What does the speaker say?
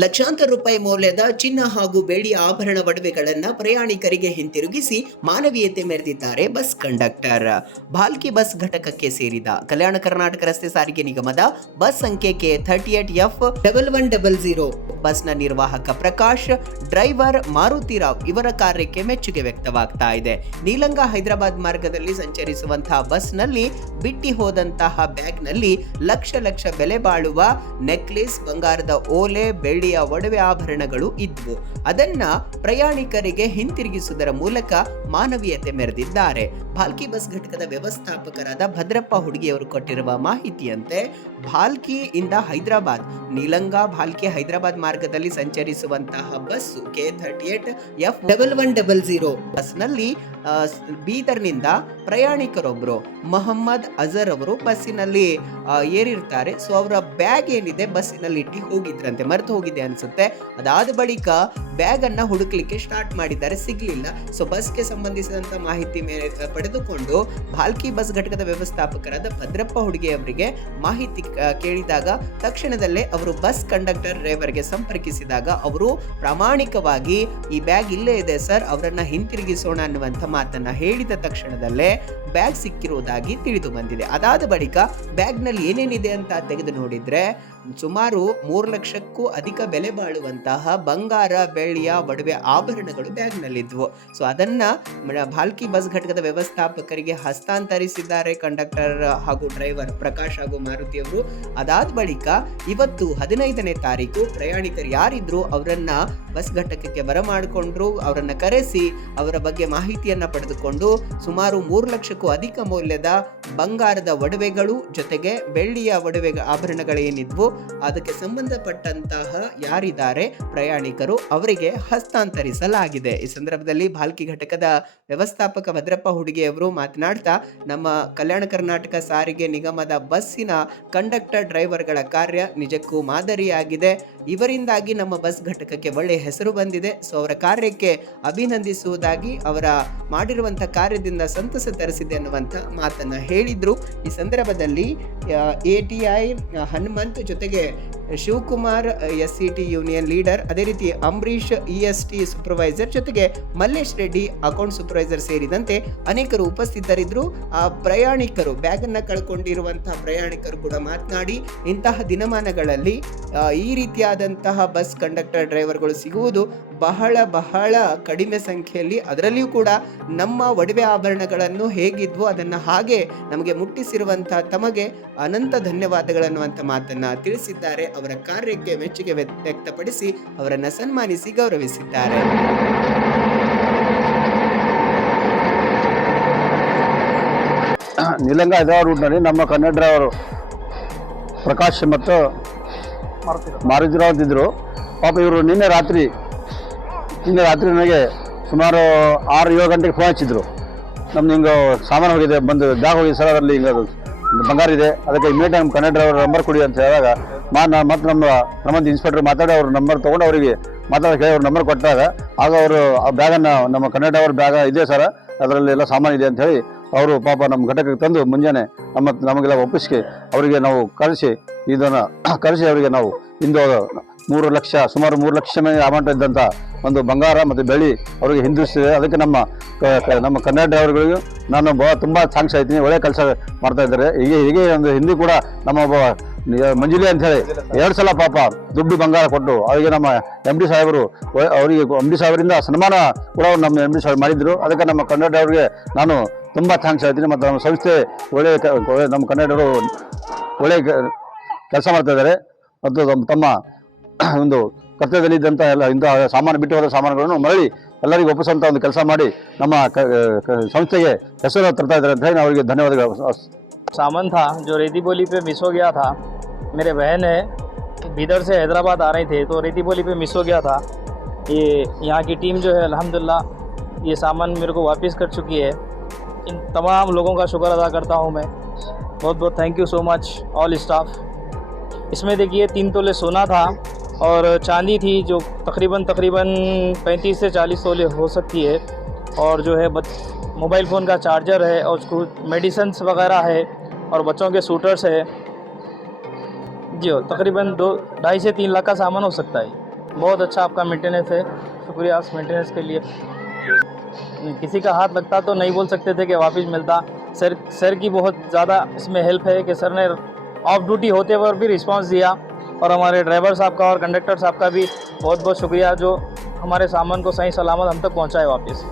ಲಕ್ಷಾಂತರ ರೂಪಾಯಿ ಮೌಲ್ಯದ ಚಿನ್ನ ಹಾಗೂ ಬೆಳ್ಳಿ ಆಭರಣ ಒಡವೆಗಳನ್ನು ಪ್ರಯಾಣಿಕರಿಗೆ ಹಿಂತಿರುಗಿಸಿ ಮಾನವೀಯತೆ ಮೆರೆದಿದ್ದಾರೆ ಬಸ್ ಕಂಡಕ್ಟರ್. ಭಾಲ್ಕಿ ಬಸ್ ಘಟಕಕ್ಕೆ ಸೇರಿದ ಕಲ್ಯಾಣ ಕರ್ನಾಟಕ ರಸ್ತೆ ಸಾರಿಗೆ ನಿಗಮದ ಬಸ್ ಸಂಖ್ಯೆ K38F1100 ಬಸ್ನ ನಿರ್ವಾಹಕ ಪ್ರಕಾಶ್, ಡ್ರೈವರ್ ಮಾರುತಿರಾವ್ ಇವರ ಕಾರ್ಯಕ್ಕೆ ಮೆಚ್ಚುಗೆ ವ್ಯಕ್ತವಾಗ್ತಾ ಇದೆ. ನೀಲಂಗ ಹೈದರಾಬಾದ್ ಮಾರ್ಗದಲ್ಲಿ ಸಂಚರಿಸುವಂತಹ ಬಸ್ನಲ್ಲಿ ಬಿಟ್ಟಿ ಹೋದಂತಹ ಬ್ಯಾಗ್ನಲ್ಲಿ ಲಕ್ಷ ಬೆಲೆ ಬಾಳುವ ನೆಕ್ಲೆಸ್, ಬಂಗಾರದ ಓಲೆ, ಬೆಳ್ಳಿಯ ಒಡವೆ ಆಭರಣಗಳು ಇದ್ವು. ಅದನ್ನ ಪ್ರಯಾಣಿಕರಿಗೆ ಹಿಂತಿರುಗಿಸುವುದರ ಮೂಲಕ ಮಾನವೀಯತೆ ಮೆರೆದಿದ್ದಾರೆ. ಭಾಲ್ಕಿ ಬಸ್ ಘಟಕದ ವ್ಯವಸ್ಥಾಪಕರಾದ ಭದ್ರಪ್ಪ ಹುಡುಗಿಯವರು ಕೊಟ್ಟಿರುವ ಮಾಹಿತಿಯಂತೆ ಭಾಲ್ಕಿ ಇಂದ ಹೈದರಾಬಾದ್, ನೀಲಂಗ ಭಾಲ್ಕಿ ಹೈದರಾಬಾದ್ ಮಾರ್ಗದಲ್ಲಿ ಸಂಚರಿಸುವಂತಹ ಬಸ್ K38F1100 ಬಸ್ನಲ್ಲಿ ಬೀದರ್ನಿಂದ ಪ್ರಯಾಣಿಕರೊಬ್ಬರು ಮೊಹಮ್ಮದ್ ಅಜರ್ ಅವರು ಬಸ್ಸಿನಲ್ಲಿ ಏರಿರ್ತಾರೆ. ಸೊ ಅವರ ಬ್ಯಾಗ್ ಏನಿದೆ ಬಸ್ಸಿನಲ್ಲಿ ಇಟ್ಟು ಹೋಗಿದ್ರಂತೆ, ಮರೆತು ಹೋಗಿದೆ ಅನ್ಸುತ್ತೆ. ಅದಾದ ಬಳಿಕ ಬ್ಯಾಗ್ ಅನ್ನ ಹುಡುಕ್ಲಿಕ್ಕೆ ಸ್ಟಾರ್ಟ್ ಮಾಡಿದ್ದಾರೆ, ಸಿಗ್ಲಿಲ್ಲ. ಸೊ ಬಸ್ಗೆ ಸಂಬಂಧಿಸಿದಂತ ಮಾಹಿತಿ ಪಡೆದುಕೊಂಡು ಭಾಲ್ಕಿ ಬಸ್ ಘಟಕದ ವ್ಯವಸ್ಥಾಪಕರಾದ ಭದ್ರಪ್ಪ ಹುಡುಗಿ ಅವರಿಗೆ ಮಾಹಿತಿ ಕೇಳಿದಾಗ ತಕ್ಷಣದಲ್ಲೇ ಅವರು ಬಸ್ ಕಂಡಕ್ಟರ್ ಡ್ರೈವರ್ಗೆ ಸಂಪರ್ಕಿಸಿದಾಗ ಅವರು ಪ್ರಾಮಾಣಿಕವಾಗಿ ಈ ಬ್ಯಾಗ್ ಇಲ್ಲೇ ಇದೆ ಸರ್, ಅವರನ್ನ ಹಿಂತಿರುಗಿಸೋಣ ಅನ್ನುವಂಥ ಮಾತನ್ನ ಹೇಳಿದ ತಕ್ಷಣದಲ್ಲೇ ಬ್ಯಾಗ್ ಸಿಕ್ಕಿರುವುದಾಗಿ ತಿಳಿದು ಬಂದಿದೆ. ಅದಾದ ಬಳಿಕ ಬ್ಯಾಗ್ನಲ್ಲಿ ಏನೇನಿದೆ ಅಂತ ತೆಗೆದು ನೋಡಿದ್ರೆ ಸುಮಾರು 3 ಲಕ್ಷಕ್ಕೂ ಅಧಿಕ ಬೆಲೆ ಬಾಳುವಂತಹ ಬಂಗಾರ, ಬೆಳ್ಳಿಯ ಒಡವೆ ಆಭರಣಗಳು ಬ್ಯಾಗ್ನಲ್ಲಿದ್ವು. ಸೊ ಅದನ್ನ ಭಾಲ್ಕಿ ಬಸ್ ಘಟಕದ ವ್ಯವಸ್ಥಾಪಕರಿಗೆ ಹಸ್ತಾಂತರಿಸಿದ್ದಾರೆ ಕಂಡಕ್ಟರ್ ಹಾಗೂ ಡ್ರೈವರ್ ಪ್ರಕಾಶ್ ಹಾಗೂ ಮಾರುತಿ ಅವರು. ಅದಾದ ಬಳಿಕ ಇವತ್ತು 15ನೇ ತಾರೀಕು ಪ್ರಯಾಣಿಕರು ಯಾರಿದ್ರು ಅವರನ್ನ ಬಸ್ ಘಟಕಕ್ಕೆ ಬರಮಾಡಿಕೊಂಡ್ರು. ಅವರನ್ನ ಕರೆಸಿ ಅವರ ಬಗ್ಗೆ ಮಾಹಿತಿಯನ್ನ ಪಡೆದುಕೊಂಡು ಸುಮಾರು 3 ಲಕ್ಷಕ್ಕೂ ಅಧಿಕ ಮೌಲ್ಯದ ಬಂಗಾರದ ಒಡವೆಗಳು ಜೊತೆಗೆ ಬೆಳ್ಳಿಯ ಒಡವೆ ಆಭರಣಗಳೇನಿದ್ವು ಅದಕ್ಕೆ ಸಂಬಂಧಪಟ್ಟಂತಹ ಯಾರಿದ್ದಾರೆ ಪ್ರಯಾಣಿಕರು ಅವರಿಗೆ ಹಸ್ತಾಂತರಿಸಲಾಗಿದೆ. ಈ ಸಂದರ್ಭದಲ್ಲಿ ಭಾಲ್ಕಿ ಘಟಕದ ವ್ಯವಸ್ಥಾಪಕ ಭದ್ರಪ್ಪ ಹುಡುಗಿಯವರು ಮಾತನಾಡ್ತಾ, ನಮ್ಮ ಕಲ್ಯಾಣ ಕರ್ನಾಟಕ ಸಾರಿಗೆ ನಿಗಮದ ಬಸ್ಸಿನ ಕಂಡಕ್ಟರ್ ಡ್ರೈವರ್ಗಳ ಕಾರ್ಯ ನಿಜಕ್ಕೂ ಮಾದರಿಯಾಗಿದೆ. ಇವರಿಂದಾಗಿ ನಮ್ಮ ಬಸ್ ಘಟಕಕ್ಕೆ ಒಳ್ಳೆಯ ಹೆಸರು ಬಂದಿದೆ. ಸೊ ಅವರ ಕಾರ್ಯಕ್ಕೆ ಅಭಿನಂದಿಸುವುದಾಗಿ, ಅವರ ಮಾಡಿರುವಂತಹ ಕಾರ್ಯದಿಂದ ಸಂತಸ ತರಿಸಿದೆ ಅನ್ನುವಂಥ ಮಾತನ್ನ ಹೇಳಿದ್ರು. ಈ ಸಂದರ್ಭದಲ್ಲಿ ATI ಹನುಮಂತ್ ಜೊತೆಗೆ ಶಿವಕುಮಾರ್ SCT ಯೂನಿಯನ್ ಲೀಡರ್, ಅದೇ ರೀತಿ ಅಂಬರೀಶ್ EST ಸೂಪರ್ವೈಸರ್ ಜೊತೆಗೆ ಮಲ್ಲೇಶ್ ರೆಡ್ಡಿ ಅಕೌಂಟ್ ಸೂಪರ್ವೈಸರ್ ಸೇರಿದಂತೆ ಅನೇಕರು ಉಪಸ್ಥಿತರಿದ್ದರು. ಆ ಪ್ರಯಾಣಿಕರು ಬ್ಯಾಗ್ ಅನ್ನ ಕಳ್ಕೊಂಡಿರುವಂತಹ ಪ್ರಯಾಣಿಕರು ಕೂಡ ಮಾತನಾಡಿ, ಇಂತಹ ದಿನಮಾನಗಳಲ್ಲಿ ಈ ರೀತಿಯಾದಂತಹ ಬಸ್ ಕಂಡಕ್ಟರ್ ಡ್ರೈವರ್ಗಳು ಸಿಗುವುದು ಬಹಳ ಕಡಿಮೆ ಸಂಖ್ಯೆಯಲ್ಲಿ, ಅದರಲ್ಲಿಯೂ ಕೂಡ ನಮ್ಮ ಒಡವೆ ಆಭರಣಗಳನ್ನು ಹೇಗಿದ್ವು ಅದನ್ನು ಹಾಗೆ ನಮಗೆ ಮುಟ್ಟಿಸಿರುವಂತಹ ತಮಗೆ ಅನಂತ ಧನ್ಯವಾದಗಳನ್ನು ಅಂತ ಮಾತನ್ನ ತಿಳಿಸಿದ್ದಾರೆ. ಅವರ ಕಾರ್ಯಕ್ಕೆ ಮೆಚ್ಚುಗೆ ವ್ಯಕ್ತಪಡಿಸಿ ಅವರನ್ನ ಸನ್ಮಾನಿಸಿ ಗೌರವಿಸಿದ್ದಾರೆ. ನೀಲಂಗ ಹೈದರಾಬಾದ್ ರೂಟ್ನಲ್ಲಿ ನಮ್ಮ ಕನ್ನಡ ಡ್ರೈವರು ಪ್ರಕಾಶ್ ಮತ್ತು ಮಾರುತಿರಾವ್ ಇದ್ದರು. ಪಾಪ ಇವರು ನಿನ್ನೆ ರಾತ್ರಿ ನನಗೆ ಸುಮಾರು 6-7 ಗಂಟೆಗೆ ಫೋನ್ ಹಚ್ಚಿದ್ರು. ನಮ್ದು ಹಿಂಗೆ ಸಾಮಾನು ಹೋಗಿದೆ, ಬಂದು ಬ್ಯಾಗ್ ಹೋಗಿದೆ ಸರ್, ಅದರಲ್ಲಿ ಹಿಂಗೆ ಬಂಗಾರ ಇದೆ, ಅದಕ್ಕೆ ಇಮಿಡಿಯೇಟ್ ನಮ್ಮ ಕನ್ನಡ ಡ್ರೈವರ್ ನಂಬರ್ ಕೊಡಿ ಅಂತ ಹೇಳಿದಾಗ ಮತ್ತು ನಮ್ಮದು ಇನ್ಸ್ಪೆಕ್ಟರ್ ಮಾತಾಡಿ ಅವ್ರ ನಂಬರ್ ತೊಗೊಂಡು ಅವರಿಗೆ ಮಾತಾಡೋಕೆ ಹೇಳಿ ಅವ್ರ ನಂಬರ್ ಕೊಟ್ಟಾಗ ಆಗ ಅವರು ಆ ಬ್ಯಾಗನ್ನು, ನಮ್ಮ ಕನ್ನಡ ಡ್ರೈವರ್ ಬ್ಯಾಗ್ ಇದೆ ಸರ್, ಅದರಲ್ಲಿ ಎಲ್ಲ ಸಾಮಾನು ಇದೆ ಅಂತ ಹೇಳಿ ಅವರು ಪಾಪ ನಮ್ಮ ಘಟಕಕ್ಕೆ ತಂದು ಮುಂಜಾನೆ ನಮಗೆಲ್ಲ ಒಪ್ಪಿಸಿ ಅವರಿಗೆ ನಾವು ಕರೆಸಿ ಅವರಿಗೆ ನಾವು ಇಂದು ಸುಮಾರು 3 ಲಕ್ಷ ಅಮೌಂಟ್ ಇದ್ದಂಥ ಒಂದು ಬಂಗಾರ ಮತ್ತು ಬೆಳ್ಳಿ ಅವರಿಗೆ ಹಿಂದಿರುಗಿಸಿದೆ. ಅದಕ್ಕೆ ನಮ್ಮ ಕನ್ನಡ ಡ್ರೈವರ್ಗಳಿಗೂ ನಾನು ತುಂಬ ಥ್ಯಾಂಕ್ಸ್ ಹೇಳ್ತೀನಿ. ಒಳ್ಳೆ ಕೆಲಸ ಮಾಡ್ತಾ ಇದ್ದಾರೆ. ಹೀಗೆ ಒಂದು ಹಿಂದಿ ಕೂಡ ನಮ್ಮ ಒಬ್ಬ ಮಂಜುಲಿ ಅಂತ ಹೇಳಿ 2 ಸಲ ಪಾಪ ದುಡ್ಡು ಬಂಗಾರ ಕೊಟ್ಟು ಅವರಿಗೆ ನಮ್ಮ MD ಸಾಹೇಬರು ಅವರಿಗೆ MD ಸಾಹೇಬರಿಂದ ಸನ್ಮಾನ ಕೂಡ ನಮ್ಮ MD ಸಾಹೇಬ್ ಮಾಡಿದ್ರು. ಅದಕ್ಕೆ ನಮ್ಮ ಕನ್ನಡ ಡ್ರೈವರ್ಗೆ ನಾನು ತುಂಬ ಥ್ಯಾಂಕ್ಸ್ ಹೇಳ್ತೀನಿ. ಮತ್ತು ನಮ್ಮ ಸಂಸ್ಥೆ ನಮ್ಮ ಕನ್ನಡರು ಒಳ್ಳೆ ಕೆಲಸ ಮಾಡ್ತಾ ಇದ್ದಾರೆ ಮತ್ತು ತಮ್ಮ ಒಂದು ಕರ್ತವ್ಯದಲ್ಲಿದ್ದಂಥ ಎಲ್ಲ ಇಂತಹ ಸಾಮಾನು ಬಿಟ್ಟು ಹೋದ ಸಾಮಾನುಗಳನ್ನು ಮರಳಿ ಎಲ್ಲರಿಗೂ ಒಪ್ಪಿಸುವಂಥ ಒಂದು ಕೆಲಸ ಮಾಡಿ ನಮ್ಮ ಸಂಸ್ಥೆಗೆ ಹೆಸರು ತರ್ತಾ ಇದ್ದಾರೆ ಅಂತ ಹೇಳಿ ನಾವು ಅವರಿಗೆ ಧನ್ಯವಾದಗಳು. सामान था जो रेती बोली पे मिस हो गया था. मेरे बहन है बीदर से हैदराबाद आ रहे थे तो रेती बोली पे मिस हो गया था. ये यहाँ की टीम जो है अल्हम्दुलिल्लाह ये सामान मेरे को वापस कर चुकी है. इन तमाम लोगों का शुक्र अदा करता हूँ मैं. बहुत thank you so much all staff. इसमें देखिए 3 तोले सोना था और चांदी थी जो तकरीबन 35 से 40 तोले हो सकती है. और जो है मोबाइल फ़ोन का चार्जर है और कुछ मेडिसिन्स वगैरह है और बच्चों के सूटर्स है. जी तकरीबन 2.5 से 3 लाख का सामान हो सकता है. बहुत अच्छा आपका मेंटेनेंस है, शुक्रिया उस मेंटेनेंस के लिए। किसी का हाथ लगता तो नहीं बोल सकते थे कि वापस मिलता। सर की बहुत ज़्यादा इसमें हेल्प है कि सर ने ऑफ ड्यूटी होते हुए भी रिस्पांस दिया, और हमारे ड्राइवर साहब का और कंडक्टर साहब का भी बहुत बहुत शुक्रिया जो हमारे सामान को सही सलामत हम तक पहुंचाए वापस।